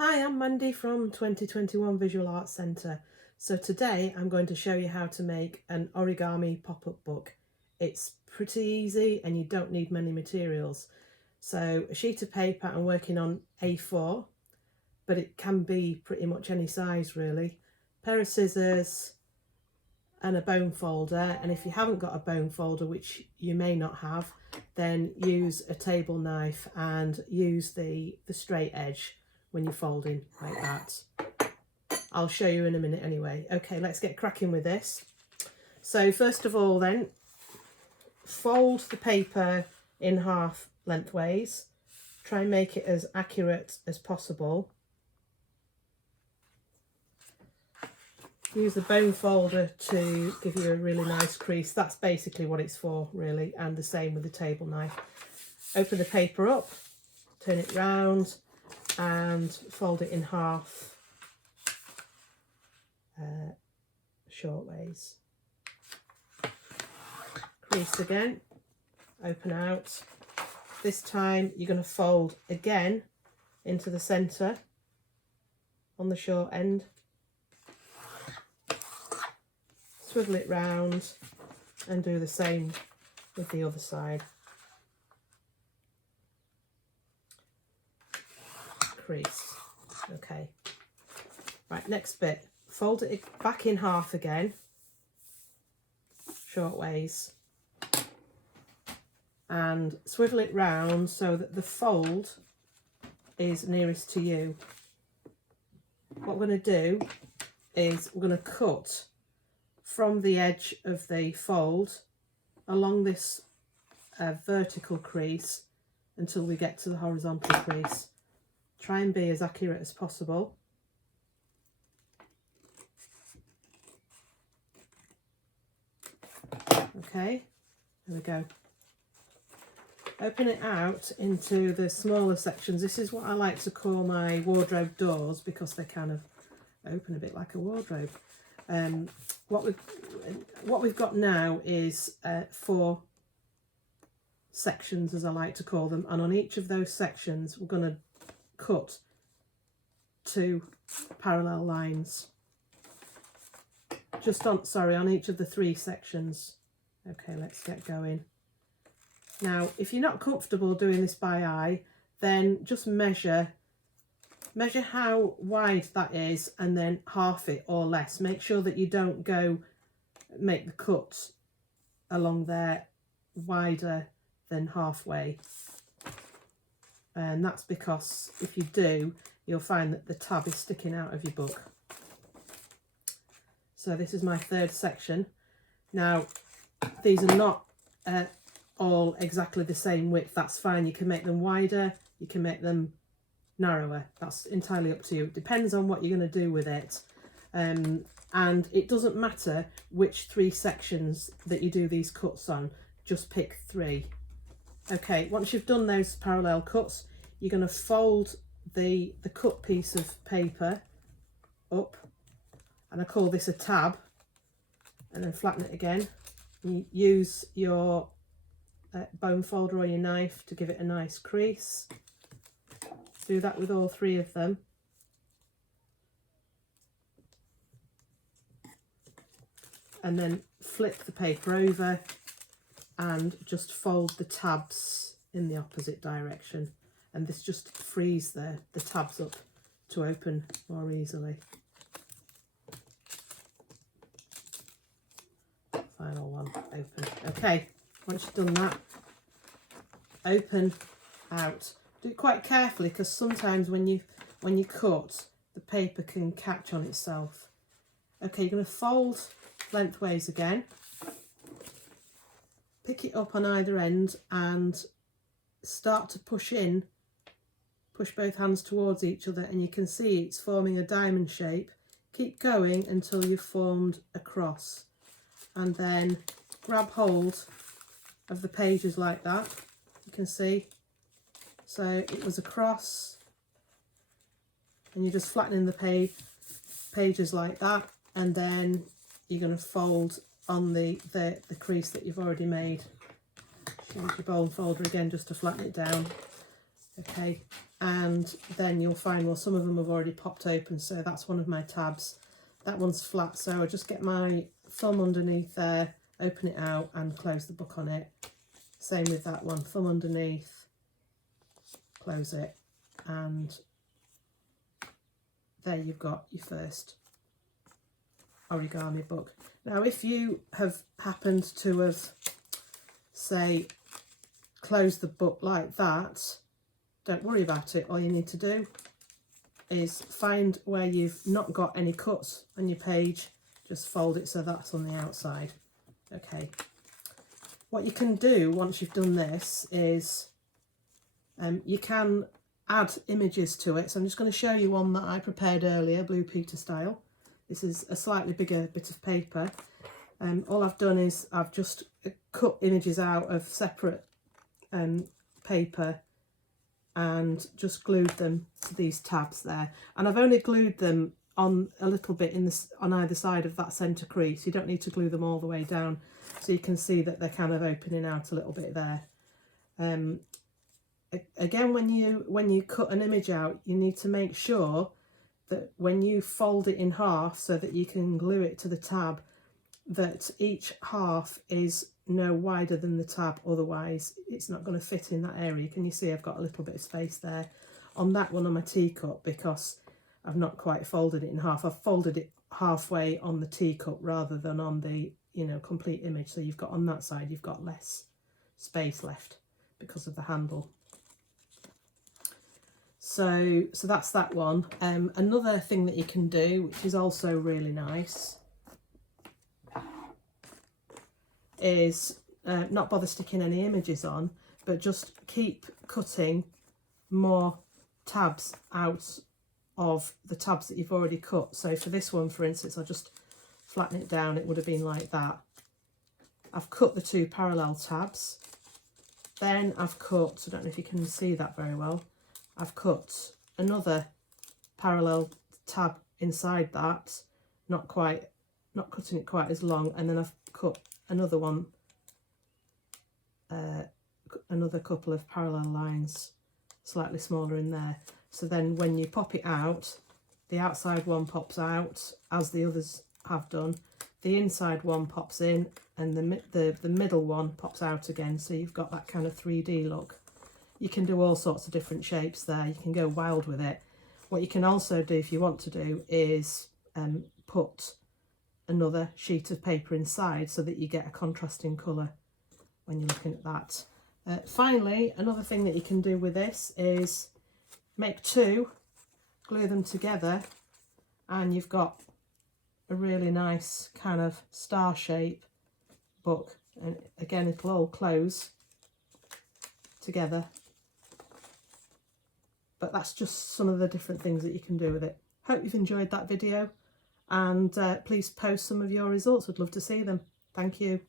Hi, I'm Mandy from 2021 Visual Arts Centre. So today I'm going to show you how to make an origami pop-up book. It's pretty easy and you don't need many materials. So a sheet of paper, I'm working on A4, but it can be pretty much any size really. A pair of scissors and a bone folder, and if you haven't got a bone folder, which you may not have, then use a table knife and use the straight edge when you're folding like that. I'll show you in a minute anyway. Okay, let's get cracking with this. So first of all then, fold the paper in half lengthways. Try and make it as accurate as possible. Use the bone folder to give you a really nice crease. That's basically what it's for really, and the same with the table knife. Open the paper up, turn it round and fold it in half short ways. Crease again, open out. This time you're going to fold again into the centre on the short end. Swivel it round and do the same with the other side. Crease. Okay. Right, next bit. Fold it back in half again, short ways, and swivel it round so that the fold is nearest to you. What we're going to do is we're going to cut from the edge of the fold along this vertical crease until we get to the horizontal crease. Try and be as accurate as possible. Okay, there we go. Open it out into the smaller sections. This is what I like to call my wardrobe doors because they kind of open a bit like a wardrobe. What we've got now is 4 sections, as I like to call them, and on each of those sections we're going to cut 2 parallel lines. On each of the 3 sections. Okay, let's get going. Now, if you're not comfortable doing this by eye, then just measure how wide that is and then half it or less. Make sure that you don't make the cut along there wider than halfway. And that's because if you do, you'll find that the tab is sticking out of your book. So this is my 3rd section. Now, these are not all exactly the same width. That's fine. You can make them wider, you can make them narrower. That's entirely up to you. It depends on what you're going to do with it. And it doesn't matter which 3 sections that you do these cuts on. Just pick 3. Okay, once you've done those parallel cuts, you're going to fold the cut piece of paper up, and I call this a tab, and then flatten it again. You use your bone folder or your knife to give it a nice crease. Do that with all 3 of them. And then flip the paper over and just fold the tabs in the opposite direction. And this just frees the tabs up to open more easily. Final one, open. Okay, once you've done that, open out. Do it quite carefully because sometimes when you cut, the paper can catch on itself. Okay, you're going to fold lengthways again. Pick it up on either end and start to push in. Push both hands towards each other and you can see it's forming a diamond shape. Keep going until you've formed a cross. And then grab hold of the pages like that. You can see. So it was a cross, and you're just flattening the pages like that, and then you're going to fold on the crease that you've already made. Use your bone folder again just to flatten it down. Okay, and then you'll find, well, some of them have already popped open, so that's one of my tabs. That one's flat, so I just get my thumb underneath there, open it out and close the book on it. Same with that one, thumb underneath, close it, and there you've got your first origami book. Now if you have happened to have, say, closed the book like that, don't worry about it. All you need to do is find where you've not got any cuts on your page, just fold it so that's on the outside. Okay, what you can do once you've done this is you can add images to it. So I'm just going to show you one that I prepared earlier, Blue Peter style. This is a slightly bigger bit of paper. All I've done is I've just cut images out of separate paper and just glued them to these tabs there. And I've only glued them on a little bit on either side of that centre crease. You don't need to glue them all the way down, so you can see that they're kind of opening out a little bit there. Again, when you cut an image out, you need to make sure that when you fold it in half so that you can glue it to the tab, that each half is no wider than the tab, otherwise it's not going to fit in that area. Can you see I've got a little bit of space there on that one on my teacup because I've not quite folded it in half. I've folded it halfway on the teacup rather than on the, you know, complete image. So you've got on that side, you've got less space left because of the handle. So that's that one. Another thing that you can do, which is also really nice, is not bother sticking any images on, but just keep cutting more tabs out of the tabs that you've already cut. So for this one, for instance, I'll just flatten it down. It would have been like that. I've cut the two parallel tabs. Then I've cut, I don't know if you can see that very well, I've cut another parallel tab inside that, not cutting it quite as long, and then I've cut another one, another couple of parallel lines slightly smaller in there. So then when you pop it out, the outside one pops out as the others have done, the inside one pops in, and the middle one pops out again, so you've got that kind of 3D look. You can do all sorts of different shapes there. You can go wild with it. What you can also do if you want to do is put another sheet of paper inside so that you get a contrasting colour when you're looking at that. Finally, another thing that you can do with this is make two, glue them together, and you've got a really nice kind of star shape book. And again, it'll all close together. But that's just some of the different things that you can do with it. Hope you've enjoyed that video, and please post some of your results. I'd love to see them. Thank you.